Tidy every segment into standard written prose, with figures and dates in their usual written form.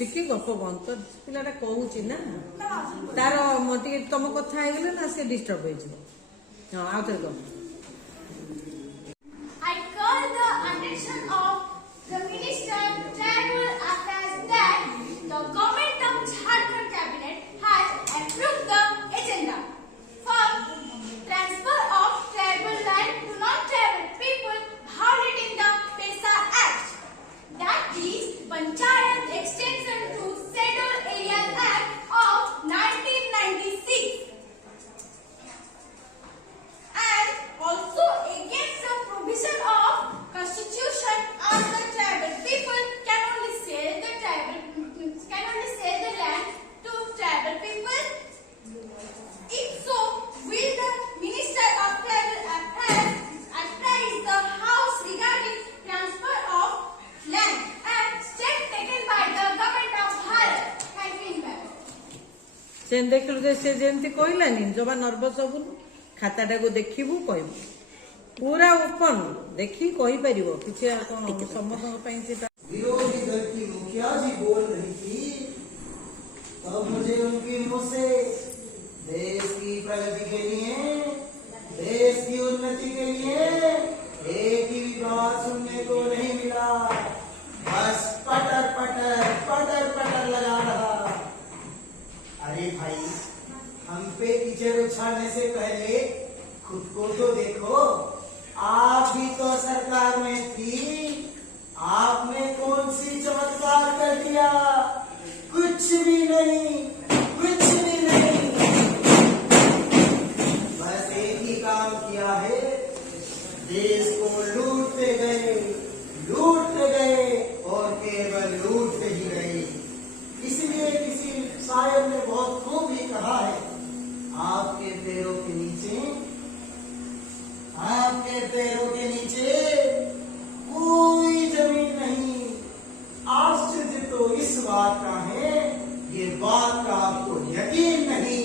टिके गप बंद तो पिलाटा कहूची ना तार टे तुम कथा गले ना से डिस्टर्ब हो हाँ आउ थे I call the attention of the Minister Tribal Affairs that the government of Jharkhand cabinet has approved the agenda for transfer of tribal land to non-tribal people violating the PESA Act, that is Panchayat Extension to Scheduled Areas Act of 1996, and also against the provision of Constitution as the tribal people can only sell the land to tribal people. If so, will the Minister of Tribal Affairs advise the House regarding transfer of land and step taken by the government of Bharat? Thank you, ma'am. से देखलु से जेमती कहलानी जबा nervous हबुन खाताटा को देखिबु कहबु पूरा open देखी कहि परिबो किछ कोन समस्त पई से विरोधी दल की मुखिया जी बोल रही थी तब मुझे उनके मुंह से देश की प्रगति के लिए देश की उन्नति के लिए एक ही बात सुनने को नहीं मिला, बस पटर पटर लगा रहा। अरे भाई हम पे कीचड़ उछालने से पहले खुद को तो देखो, आप भी तो सरकार में थी, आपने कौन सी चमत्कार कर दिया? कुछ भी नहीं, कुछ भी नहीं। बस एक ही काम किया है, देश को लूटते गए और केवल लूटते ही गए। इसलिए किसी शायर ने बहुत खूब ही कहा है, आपके पैरों के नीचे कोई जमीन नहीं। आश्चर्य तो इस बात का है, ये बात का आपको यकीन नहीं।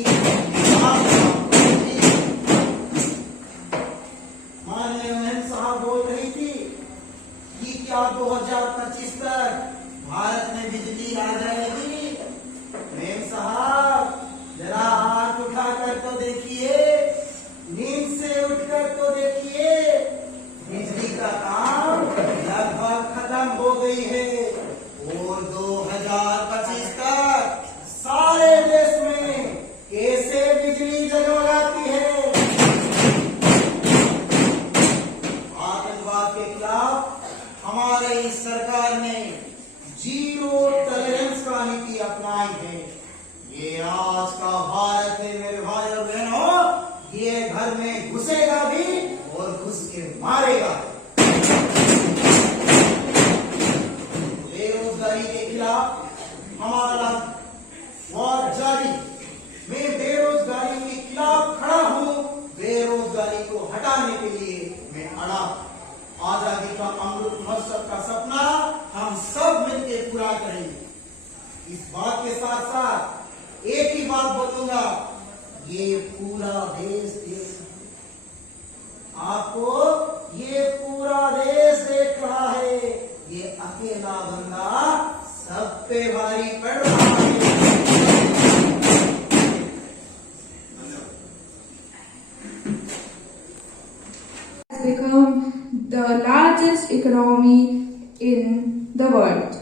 माननीय महन साहब बोल रही थी कि क्या 2025 तक भारत में बिजली आ जाएगी? महन साहब जरा हाथ उठाकर तो देखिए, नींद से उठकर तो देखिए, बिजली का काम लगभग खत्म हो गई है और 2025 तक सारे देश में कैसे बिजली जगमगाती है। आतंकवाद के खिलाफ हमारे इस सरकार ने जीरो टॉलरेंस का नीति अपनाई है। ये आज का भारत है मेरे भाई और बहनों, ये घर में घुसेगा भी और घुस के मारेगा। बेरोजगारी के खिलाफ हमारा वार जारी। मैं बेरोजगारी के खिलाफ खड़ा हूँ, बेरोजगारी को हटाने के लिए मैं अड़ा। आजादी का अमृत महोत्सव का सपना हम सब मिलकर पूरा करेंगे। इस बात के साथ साथ एक ही बात बोलूंगा, ये पूरा देश आपको, ये पूरा देश देख रहा है। ये अकेला बंदा सब पे भारी पड़ रहा है। Become the largest economy in the world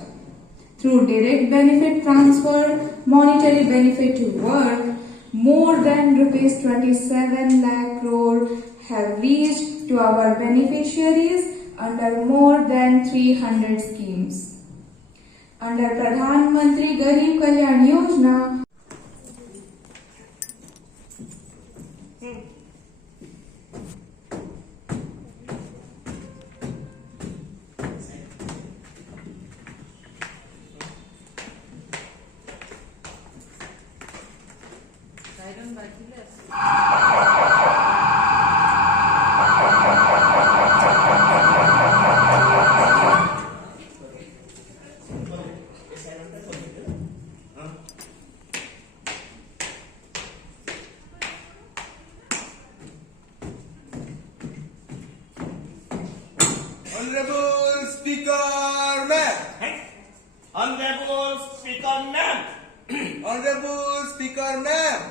through direct benefit transfer, monetary benefit to work, more than rupees 27 lakh crore have reached to our beneficiaries under more than 300 schemes. Under Pradhan Mantri Garib Kalyan Yojana, Iron Bacillus. Honorable Speaker, ma'am. Honorable Speaker, ma'am. Honorable Speaker, ma'am.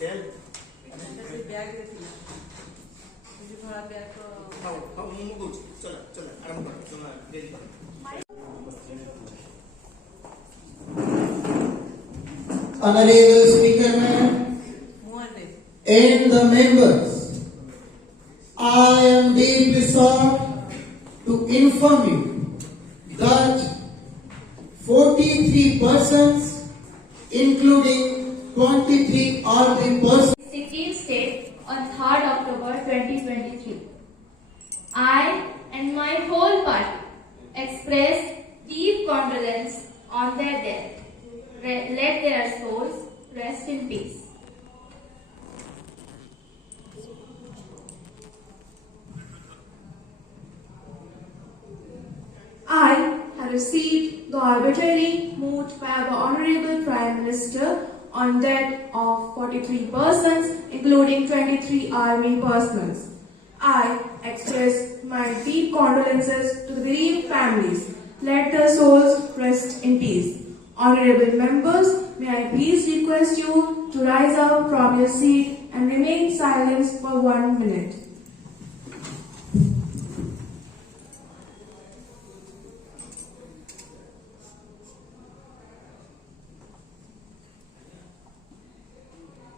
Bell. Bag ରେ ଥିଲା କିଛି ଧଳା bag ହଉ ହଉ ମୁଁ କହୁଛି ଚଲ ଚଲ ଆରମ୍ଭ କର ଚଲ ଡେରି କର Honorable Speaker, ma'am, ମୁହଁରେ and the members, I am deeply sorry to inform you that 43 persons, including 23 army persons, 16th state on 3rd October 2023. I and my whole party express deep condolence on their death. Let their souls rest in peace. I have received the arbitrary moved by the Honorable Prime Minister on death of 43 persons, including 23 army personnel. I express my deep condolences to the bereaved families. Let their souls rest in peace. Honorable members, may I please request you to rise up from your seat and remain silent for 1 minute.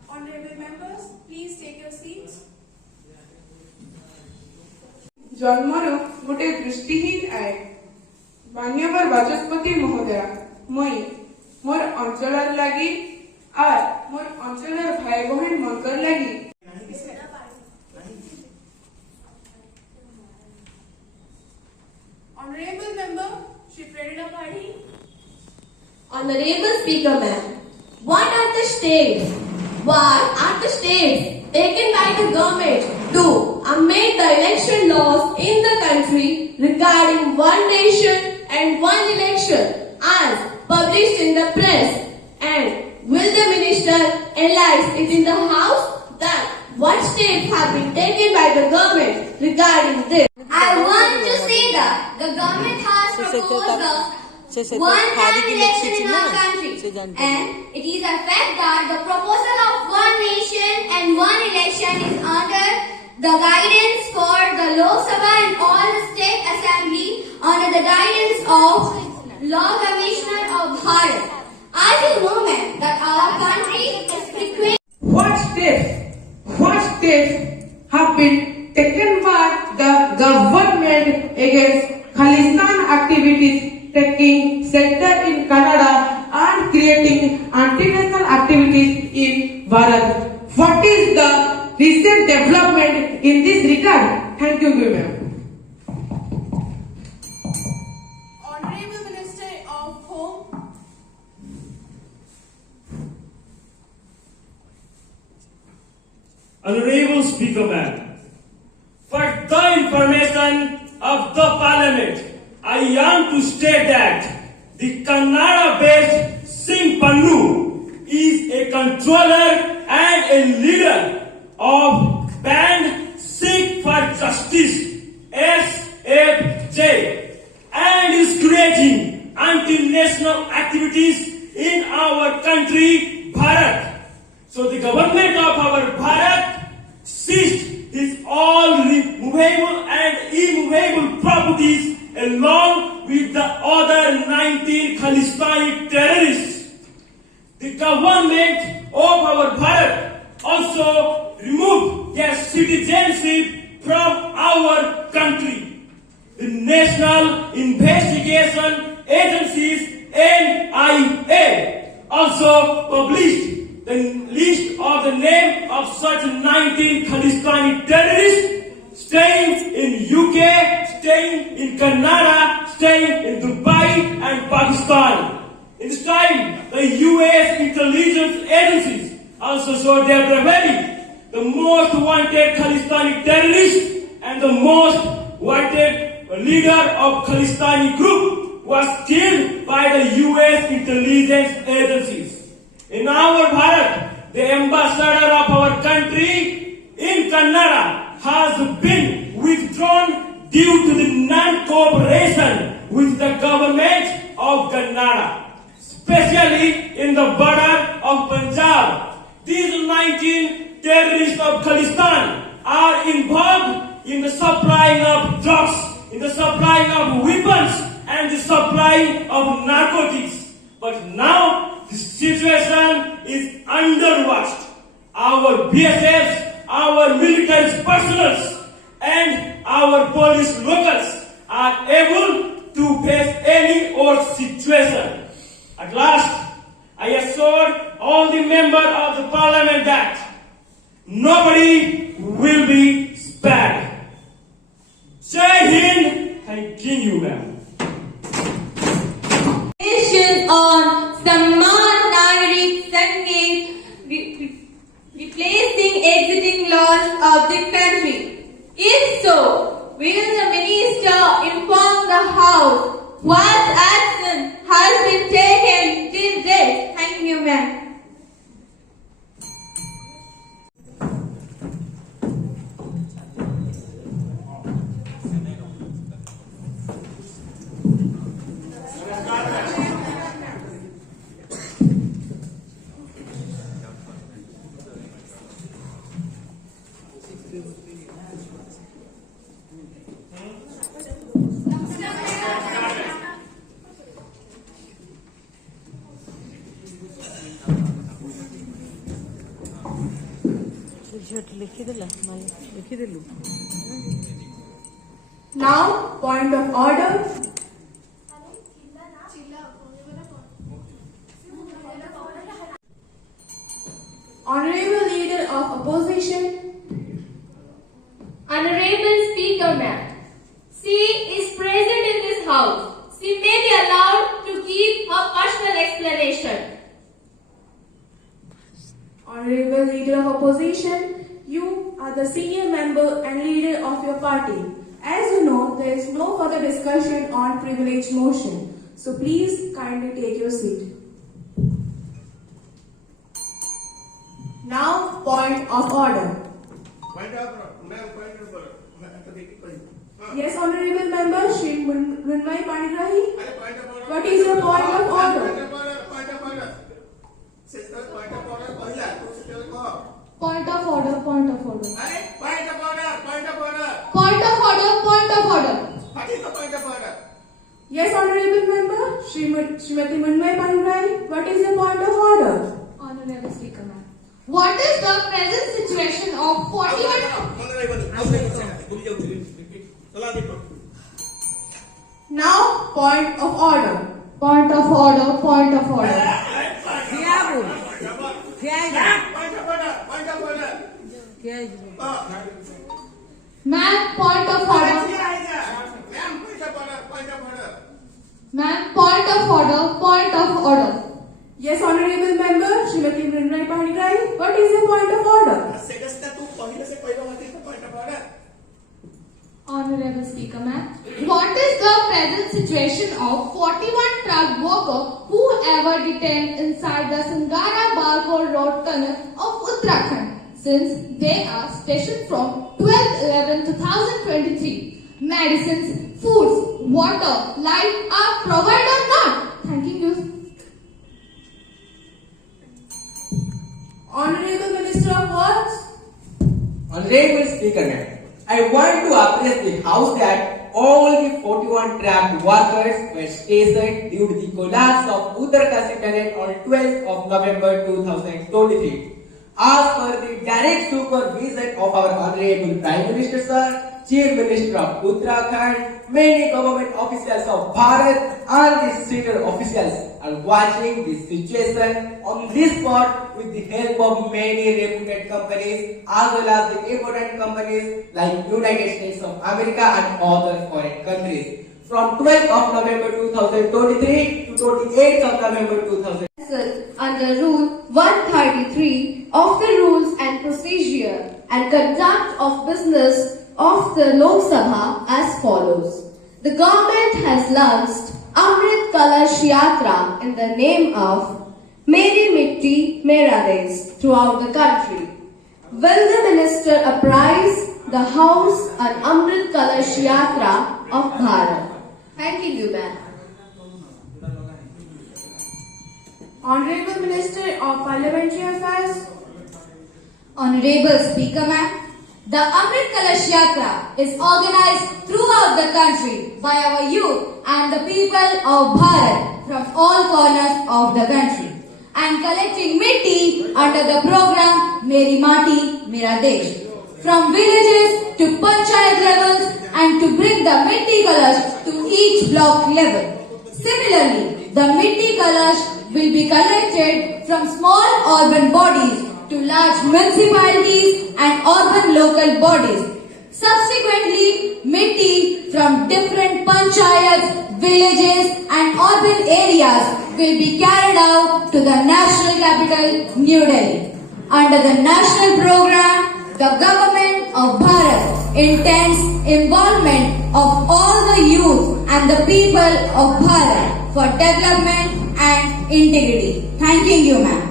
Honorable members, please take your seats. ଜନ୍ମରୁ ଗୋଟେ ଦୃଷ୍ଟିହୀନ ଆଏ ମାନ୍ୟବର ବାଚସ୍ପତି ମହୋଦୟ ମୁଇଁ मोर अंचल लगी और मोर अंचल भाई बहन मनकर लगी Honorable member, Shri Pranita Padhi. Honorable Speaker, ma'am, what are the steps taken by the government to amend the election laws in the country regarding one nation and one election as published in the press, and will the minister enlighten it in the house that what steps have been taken by the government regarding this? I want to say that the government has proposed the one time election in our country, and it is a fact that the proposal of one nation and one election is under the guidance for the Lok Sabha and all the state assembly under the guidance of Law Commissioner of Bharat. As you know, ma'am, that our country is frequent. What steps have been taken by the government against Khalistan activities taking sector in Canada and creating anti-national activities in Bharat? What is the recent development in this regard? Thank you, ma'am. Honorable Minister of Home. Honorable Speaker, ma'am, for the information of the Parliament, I am to state that the Kannada-based Singh Pannu is a controller and a leader of band Sikh for Justice, a SFJ and is creating anti-national activities in our country, Bharat. So the government of our Bharat seized his all movable and immovable properties along with the other 19 Khalistani terrorists. The government of our Bharat also removed their citizenship from our country. The National Investigation Agency's NIA also published the list of the name of such 19 Khalistani terrorists staying in UK, staying in Canada, staying in Dubai and Pakistan. In this time, the US intelligence agencies also showed their bravery. The most wanted Khalistani terrorist and the most wanted leader of Khalistani group was killed by the US intelligence agencies. In our Bharat, the ambassador of our country in Canada has been withdrawn due to the non-cooperation with the government of Canada, especially in the border of Punjab. These 19 terrorists of Khalistan are involved in the supplying of drugs, in the supplying of weapons, and the supplying of narcotics. But now, the situation is underwatched. Our BSFs, our military personnel, and our police locals are able to face any old situation. At last, I assured all the members of the parliament that nobody will be spared. Jai Hind, thanking you, ma'am. On Samman Nagarik Sangeet, replacing exiting laws of the country. If so, will the minister inform the House what action has been taken till date? Thank you, ma'am. Now, point of order. Honorable Leader of Opposition. Honorable Speaker, ma'am. She is present in this house. She may be allowed to give her personal explanation. Honorable Leader of Opposition, you are the senior member and leader of your party. As you know, there is no further discussion on privilege motion. So please kindly take your seat. Now, point of order. Yes, Honorable Member, Shri Mrunmayee Pangrahi. What is your point of order? Point of order, point of order. What is the point of order? Yes, Honorable Member, Srimati Mrunmayee Pangrahi. What is your point of order? Honorable Speaker, ma'am. What is the present situation of 41... Now, point of order. Point of order, point of order. Ma'am, point of order. Ma'am, point of order, point of order. Yes, Honorable Member, Srimati Mrunmayee Pangrahi. What is your point of order? Honorable Speaker, ma'am. What is the present situation of 41 truck workers who ever detained inside the Sangara Barkor Road tunnel of Uttarakhand since they are stationed from 12/11/2023 medicines, foods, water, light are provided or not? Thanking you. Honorable Minister of Works. Honorable Speaker, I want to appraise the House that all the 41 trapped workers were stationed due to the collapse of Uttarkasi Tunnel on 12th of November 2023. As per the direct supervision of our Honorable Prime Minister Sir, Chief Minister of Uttarakhand, many government officials of Bharat and the senior officials are watching this situation on this spot with the help of many reputed companies as well as the important companies like United States of America and other foreign countries. From 12th of November 2023 to 28th of November 2023. Under Rule 133 of the Rules and Procedure and Conduct of Business of the Lok Sabha as follows. The government has launched Amrit Kalash Yatra in the name of Meri Mitti Mera Desh throughout the country. Will the Minister apprise the House on Amrit Kalash Yatra of Bharat? Thanking you, ma'am. Honorable Minister of Parliamentary Affairs. Honorable Speaker, ma'am, the Amrit Kalash Yatra is organized throughout the country by our youth and the people of Bharat from all corners of the country and collecting mitti under the program Meri Mati Mera Desh from villages to panchayat levels and to bring the mitti kalash to each block level. Similarly, the mitti kalash will be collected from small urban bodies to large municipalities and urban local bodies. Subsequently, mitti from different panchayats, villages and urban areas will be carried out to the national capital, New Delhi. Under the national program, the government of Bharat intends involvement of all the youth and the people of Bharat for development and integrity. Thanking you, ma'am.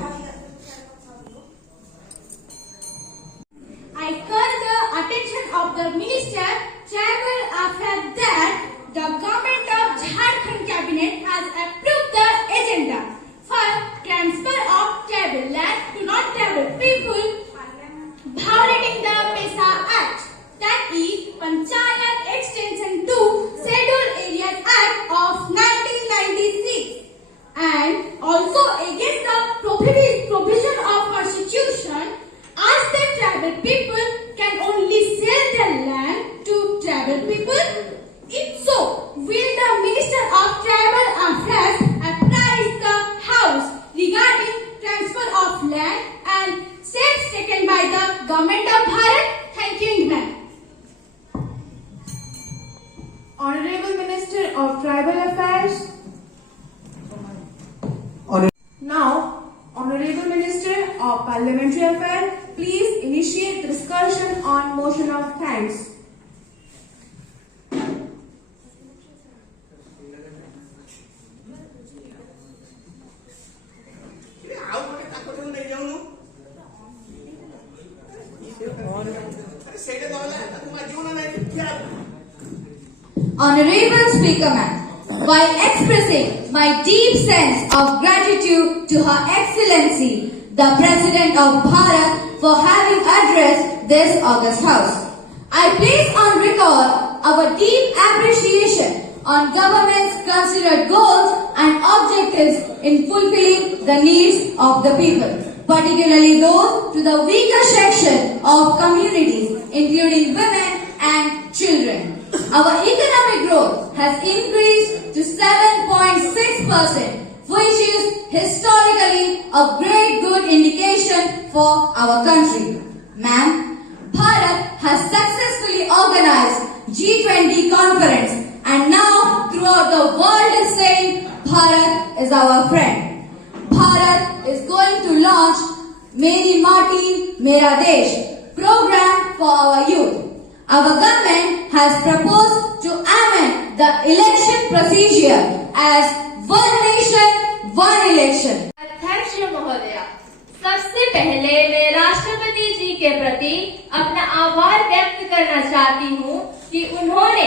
I call the attention of the Minister Tribal Affairs that the government of Jharkhand Cabinet has approved the agenda for transfer of tribal land to non-tribal people violating the PESA Act, that is Panchayat Extension to Scheduled Areas Act of 1996, and also against the provision of Constitution as the tribal people can only sell their land to tribal people. If so, will the Minister of Tribal Affairs apprise the House regarding transfer of land and steps taken by the government of Bharat? Thank you, ma'am. Honorable Minister of Tribal Affairs. Now, Honorable Minister of Parliamentary Affairs, please initiate the discussion on motion of thanks. Honorable Speaker, ma'am, while expressing my deep sense of gratitude to Her Excellency, the President of Bharat, for having addressed this August House, I place on record our deep appreciation on government's considered goals and objectives in fulfilling the needs of the people, particularly those to the weaker section of communities, including women and children. Our economic growth has increased to 7.6%, which is historically a great good indication for our country. Ma'am, Bharat has successfully organized G20 conference and now throughout the world is saying Bharat is our friend. Bharat is going to launch Meri Mati Mera Desh program for our youth. Our government has proposed to amend the election procedure as one nation, one election. Adhyaksh Mahodaya, सबसे पहले मैं राष्ट्रपति जी के प्रति अपना आभार व्यक्त करना चाहती हूँ कि उन्होंने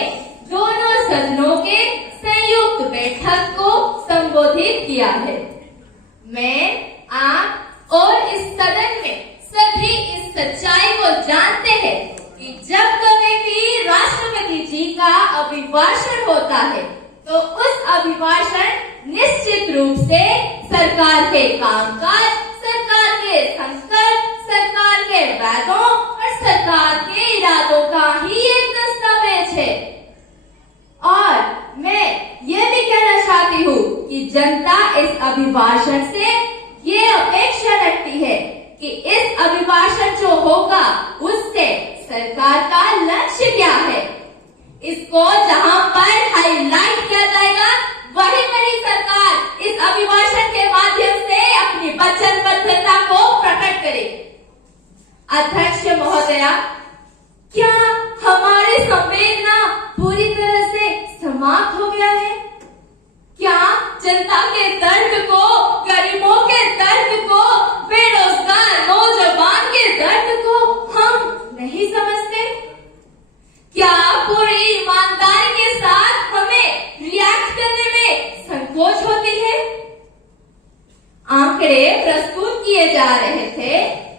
दोनों सदनों के संयुक्त बैठक को संबोधित किया है। मैं, आप और इस सदन में सभी इस सच्चाई को जानते हैं कि जब कभी भी राष्ट्रपति जी का अभिभाषण होता है तो उस अभिभाषण निश्चित रूप से सरकार के कामकाज, सरकार के संकल्प, सरकार के वादों और सरकार के इरादों का ही एक दस्तावेज है। और मैं ये भी कहना चाहती हूँ कि जनता इस अभिभाषण से ये अपेक्षा रखती है कि इस अभिभाषण जो होगा उससे सरकार का लक्ष्य क्या है, इसको जहां पर हाईलाइट किया जाएगा वही बड़ी सरकार इस अभिभाषण के माध्यम से अपनी वचनबद्धता को प्रकट करे। अध्यक्ष महोदया, क्या हमारी संवेदना पूरी तरह से समाप्त हो गया है? क्या जनता के दर्द को, गरीबों के दर्द को, बेरोजगार नौजवान के दर्द को हम नहीं समझते? क्या पूरी ईमानदारी के साथ हमें रिएक्ट करने में संकोच होती है? आंकड़े प्रस्तुत किए जा रहे थे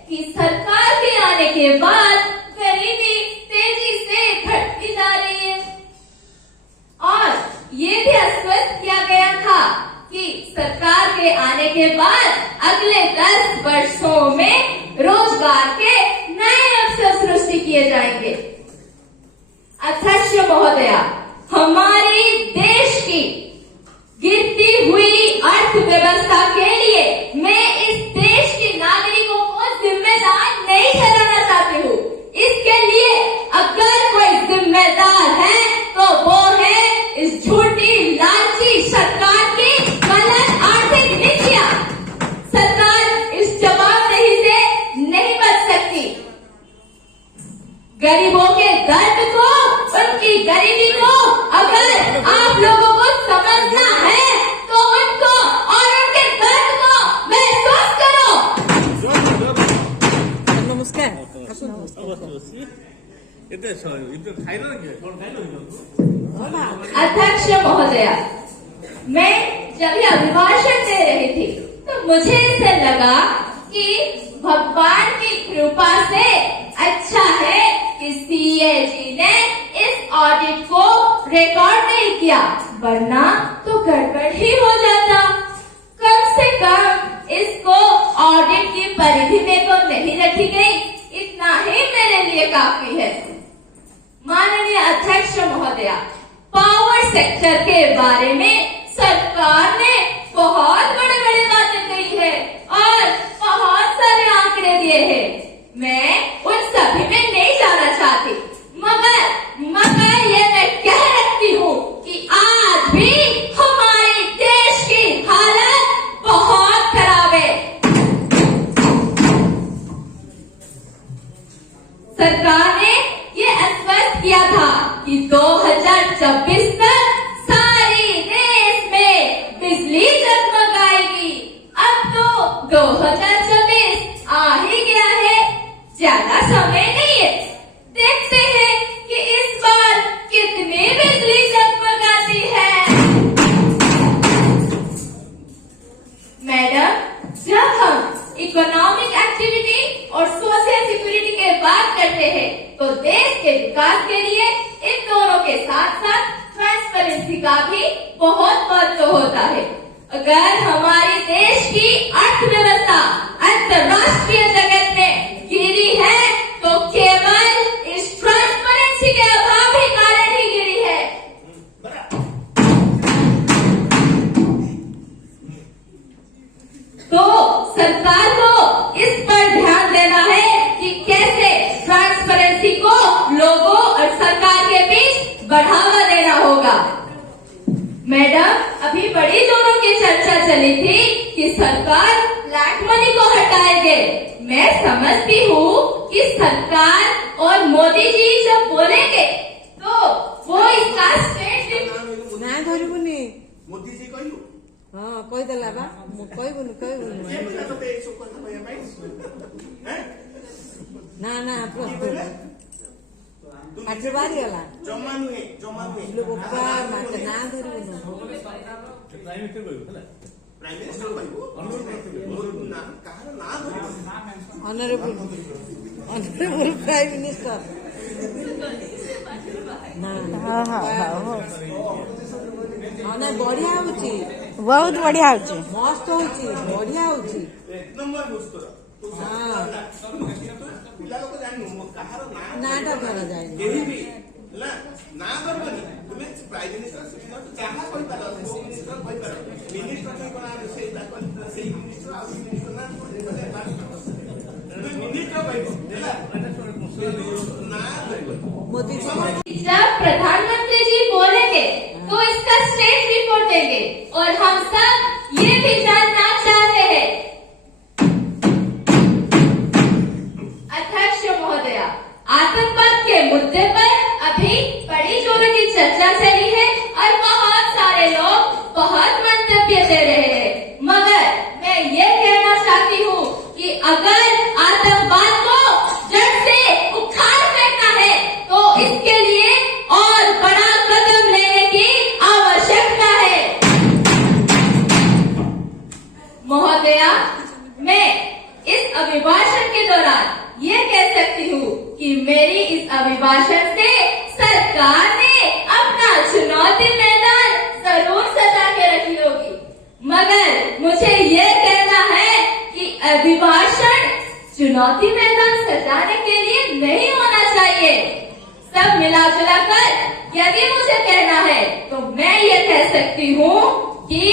कि सरकार के आने के बाद गरीबी तेजी से घटती जा रही है और ये भी आश्वस्त किया गया था कि सरकार के आने के बाद अगले 10 वर्षों में रोजगार के नए अवसर सृष्टि किए जाएंगे। अध्यक्ष महोदया, हमारी देश की गिरती हुई अर्थव्यवस्था के लिए मैं इस देश के नागरिकों को जिम्मेदार नहीं ठहराना चाहती हूँ। इसके लिए अगर कोई जिम्मेदार है तो वो है इस झूठी लालची सरकार की गलत आर्थिक नीतियां। सरकार इस जवाबदेही से नहीं बच सकती। गरीबों के दर्द को, उनकी गरीबी को अगर आप लोगों को समझना है तो उनको और उनके दर्द को महसूस करो। नमस्कार। अध्यक्ष महोदया, मैं जब ये अभिभाषण दे रही थी तो मुझे इससे लगा कि भगवान की कृपा से अच्छा है कि सीए जी ने इस ऑडिट को रिकॉर्ड नहीं किया, वरना तो गड़बड़ ही हो जाता। कम से कम इसको ऑडिट की परिधि में तो नहीं रखी गई, इतना ही मेरे लिए काफी है। माननीय अध्यक्ष महोदया, पावर सेक्टर के बारे में सरकार ने बहुत बड़ी बातें कही है और बहुत सारे आंकड़े दिए हैं। मैं उन सभी में नहीं जाना चाहती, मगर ये मैं कह रखती हूँ कि आज भी हमारे देश की हालत बहुत खराब है। सरकार ने ये आश्वस्त किया था कि 2026 तक सारे देश में बिजली जगमगाएगी। अब तो 2024 आ ही गया है, ज्यादा समय नहीं है। देखते हैं कि इस बार कितनी बिजली जगमगाती है। मैडम, जब हम इकोनॉमिक एक्टिविटी और सोशल सिक्योरिटी की बात करते हैं तो देश के विकास के लिए इन दोनों के साथ साथ ट्रांसपेरेंसी का भी बहुत महत्व होता है। अगर हमारे देश की अर्थव्यवस्था अंतर्राष्ट्रीय जगत में गिरी है तो केवल इस ट्रांसपेरेंसी के अभाव के कारण ही गिरी है। तो सरकार को इस पर ध्यान देना है कि कैसे ट्रांसपेरेंसी को लोगों और सरकार के बीच बढ़ावा देना होगा। मैडम, अभी बड़ी जोरों की चर्चा चली थी कि सरकार ब्लैक मनी को हटाएंगे। मैं समझती हूँ कि सरकार और मोदी जी जब बोलेंगे तो वो इसका स्टेट ना धरबुनी मोदी जी कहलु हाँ କହିଦେଲା ବା ମୁଁ କହିବୁନି କିଏ କହିଲା ତତେ ଏଇ ସବୁ କଥା କହିବା ପାଇଁ? ହେଁ? ନା ନା କହିଲା? ତୁ ପାଟିରୁ ବାହାରିଗଲା ଜମା ନୁହେଁ, ଜମା ନୁହେଁ। ଇଲୋ ବୋପା ମାତେ ନା ଧରିବୁନୁ ପ୍ରାଇମ ମିନିଷ୍ଟର କହିବୁ ନା, କାହାର ନାଁ ଧରିବୁ? ଅନରେବୁଲ ପ୍ରାଇମ ମିନିଷ୍ଟର ନା ନା ବଢିଆ ହଉଛି ବହୁତ ବଢିଆ ହଉଛି। ମସ୍ତ ହଉଛି ବଢିଆ ହଉଛି ଏକ ନମ୍ବର ହଉଛି ତୋର। ତୁ ପିଲା ଲୋକ ଜାଣିନୁ କାହାର ନାଟା ଧରାଯାଏନି କେହି ବି ହେଲା ନାଁ ଧରିବନି। ତୁମେ ପ୍ରାଇମ ମିନିଷ୍ଟର ଯାହା କହିପାର, କୋଉ ମିନିଷ୍ଟର କହିପାର, ମିନିଷ୍ଟର ପାଇଁ କଣ ସେଇ ମିନିଷ୍ଟର ଆଉ ମିନିଷ୍ଟର ନା ମିନିଷ୍ଟର କହିବ ହେଲା, ନାଁ ଧରିବନି। मोदी जी जब प्रधानमंत्री जी बोलेंगे तो इसका स्टेट रिपोर्ट देंगे और हम सब ये भी जानना चाहते हैं। अध्यक्ष महोदया, आतंकवाद के मुद्दे पर अभी बड़ी जोरों की चर्चा चली है और बहुत सारे लोग बहुत मंतव्य दे रहे हैं, मगर मैं ये कहना चाहती हूँ कि अगर आतंकवाद को जड़ से उखाड़ फेंकना है तो इसके लिए और बड़ा कदम लेने की आवश्यकता है। महोदया, मैं इस अभिभाषण के दौरान ये कह सकती हूँ कि मेरी इस अभिभाषण से सरकार ने अपना चुनौती मैदान जरूर सजा के रखी होगी, मगर मुझे ये कहना है कि अभिभाषण चुनौती मैदान सजाने के लिए नहीं होना चाहिए। सब मिला जुला कर यदि मुझे कहना है तो मैं ये कह सकती हूँ कि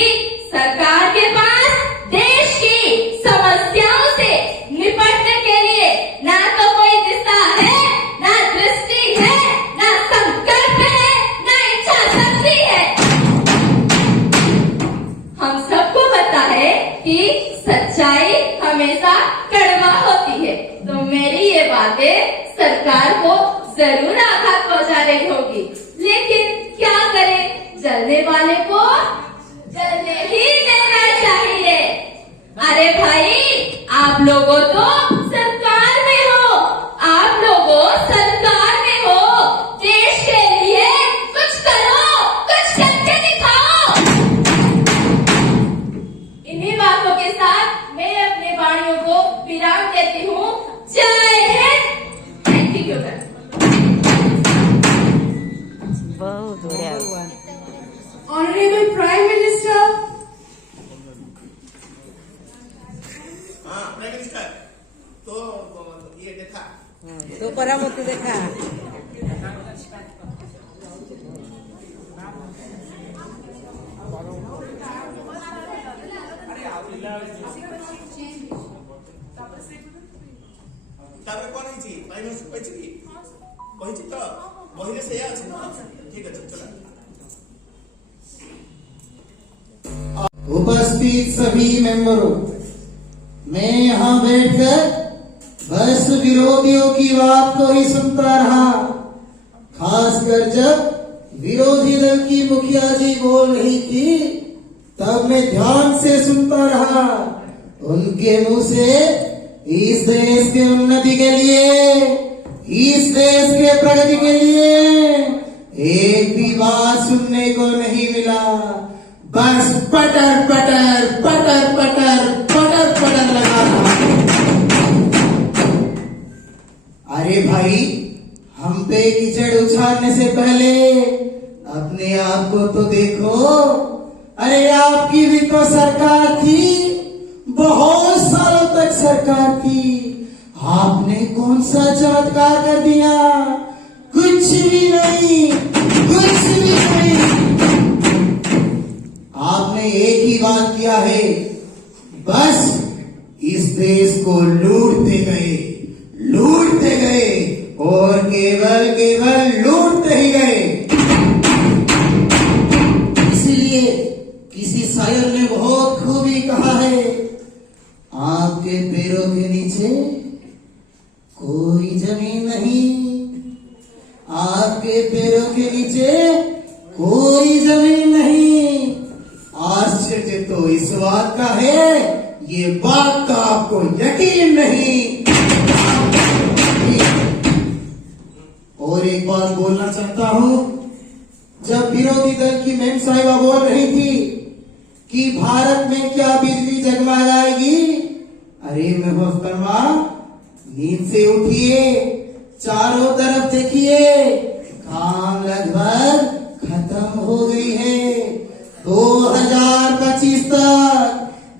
सरकार के पास देश की समस्याओं से निपटने के लिए ना तो कोई दिशा है, ना दृष्टि है, ना संकल्प है, ना इच्छा शक्ति है। हम सबको पता है कि सच्चाई हमेशा कड़वा होती है, तो मेरी ये बातें सरकार को जरूर आघात पहुंचा रही होगी, लेकिन क्या करें, जलने वाले को जलने ही देना चाहिए। अरे भाई, आप लोगों तो सरकार में हो, आप लोगों सरकार में हो, देश के लिए कुछ करो, कुछ करके दिखाओ। इन्हीं बातों के साथ मैं अपने वाणियों को विराम देती हूँ। जय हिंद। Thank you. बहुत बढ़िया। Honorable Prime Minister, हाँ प्राइम मिनिस्टर तो ये देखा तो करामती देखा ତାପରେ କଣ ହେଇଛି ପ୍ରାଇମ ମିନିଷ୍ଟର କହିଛି କି କହିଛି ତ ବହିରେ ସେଇଆ ଅଛି ନା ଠିକ ଅଛି ଚଲା। उपस्थित सभी मेंबरों, मैं यहाँ बैठकर बस विरोधियों की बात को ही सुनता रहा, खासकर जब विरोधी दल की मुखिया जी बोल रही थी तब मैं ध्यान से सुनता रहा। उनके मुंह से इस देश के उन्नति के लिए, इस देश के प्रगति के लिए एक भी बात सुनने को नहीं मिला। बस पटर पटर पटर पटर पटर पटर लगा। अरे भाई, हम पे कीचड़ उछालने से पहले अपने आप को तो देखो। अरे आपकी भी तो सरकार थी, बहुत सालों तक सरकार थी, आपने कौन सा चमत्कार कर दिया? कुछ भी नहीं, कुछ भी नहीं। आपने एक ही बात किया है, बस इस देश को लूटते गए और केवल लूटते ही गए। इसलिए किसी शायर ने बहुत खूबी कहा है, आपके पैरों के नीचे कोई जमीन नहीं, आपके पैरों के नीचे कोई जमीन नहीं। आश्चर्य तो इस बात का है, ये बात का आपको यकीन नहीं। और एक बात बोलना चाहता हूं, जब विरोधी दल की मेम साहिबा बोल रही थी कि भारत में क्या बिजली जगमगाएगी, अरे मोहतरमा नींद से उठिए, चारों तरफ देखिए, काम लगभग खत्म हो गई है। 2025 तक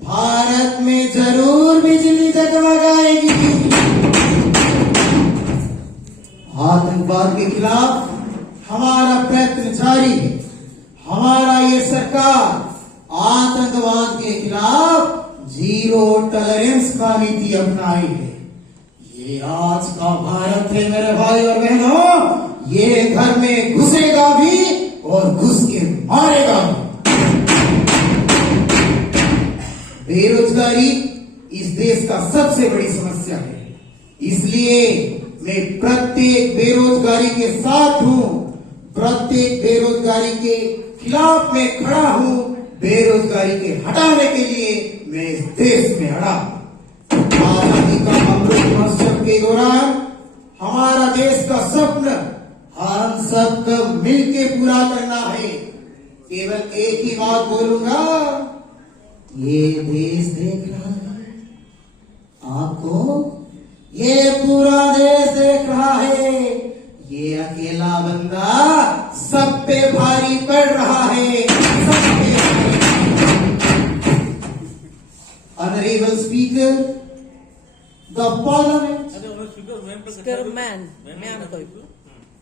भारत में जरूर बिजली जगमगाएगी। आतंकवाद के खिलाफ हमारा प्रयत्न जारी है। हमारा ये सरकार आतंकवाद के खिलाफ जीरो टॉलरेंस का नीति अपनाई है। ये आज का भारत है मेरे भाई और बहनों, ये घर में घुसेगा भी और घुस के मारेगा भी। बेरोजगारी इस देश का सबसे बड़ी समस्या है, इसलिए मैं प्रत्येक बेरोजगारी के साथ हूं, प्रत्येक बेरोजगारी के खिलाफ मैं खड़ा हूं। बेरोजगारी के हटाने के लिए मैं इस देश में अड़ा। आजादी का अमृत महोत्सव के दौरान हमारा देश का स्वप्न हम सबको मिलके पूरा करना है। केवल एक ही बात बोलूंगा, ये देश देख रहा है आपको, ये पूरा देश देख रहा है। ये अकेला बंदा सब पे भारी पड़ रहा है, सब पे भारी। Honorable Speaker, the Parliament.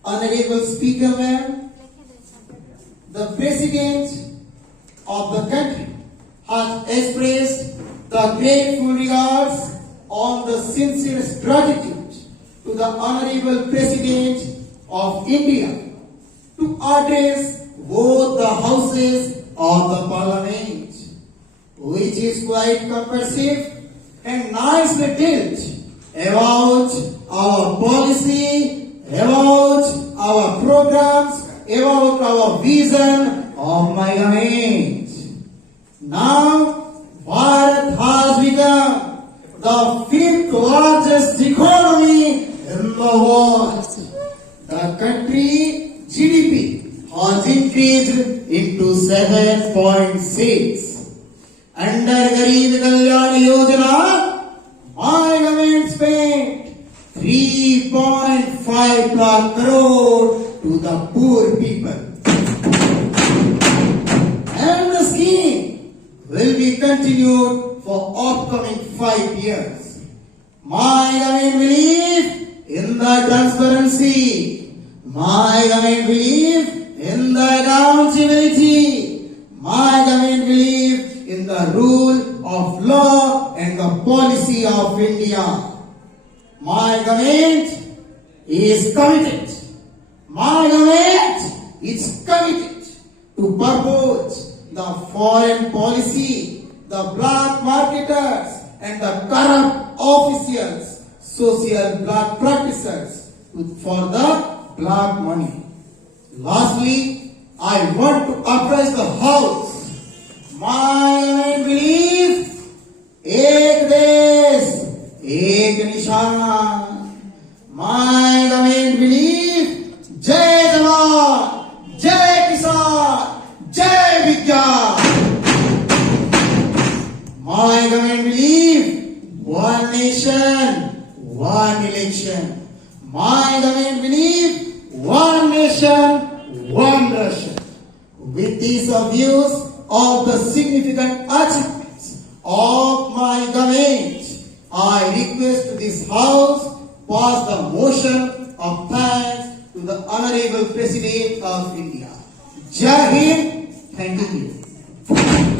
Honorable Speaker, ma'am, the President of the country has expressed the grateful regards on the sincerest gratitude to the Honorable President of India to address both the houses of the Parliament, which is quite comprehensive and nicely built about our policy, about our programs, about our vision of my government. Now, Bharat has become the 5th largest economy in the world. The country GDP has increased into 7.6. Under Garib Kalyan Yojana, my government spent 3.5 lakh crore to the poor people. And the scheme will be continued for upcoming 5 years. My government believes in the transparency. My government believes in the accountability. My government believes in the rule of law and the policy of India. My government is committed. My government is committed to purpose the foreign policy, the black marketers and the corrupt officials, social black practitioners for the black money. Lastly, I want to appraise the House. My belief, एक देश, एक निशान. My government belief, जय जवान, जय किसान, जय विज्ञान. My government belief, one nation, one election. My government belief, one nation, one Russia. With these views of the significant achievements of my government, I request this House pass the motion of thanks to the Honorable President of India. Jai Hind. Thank you.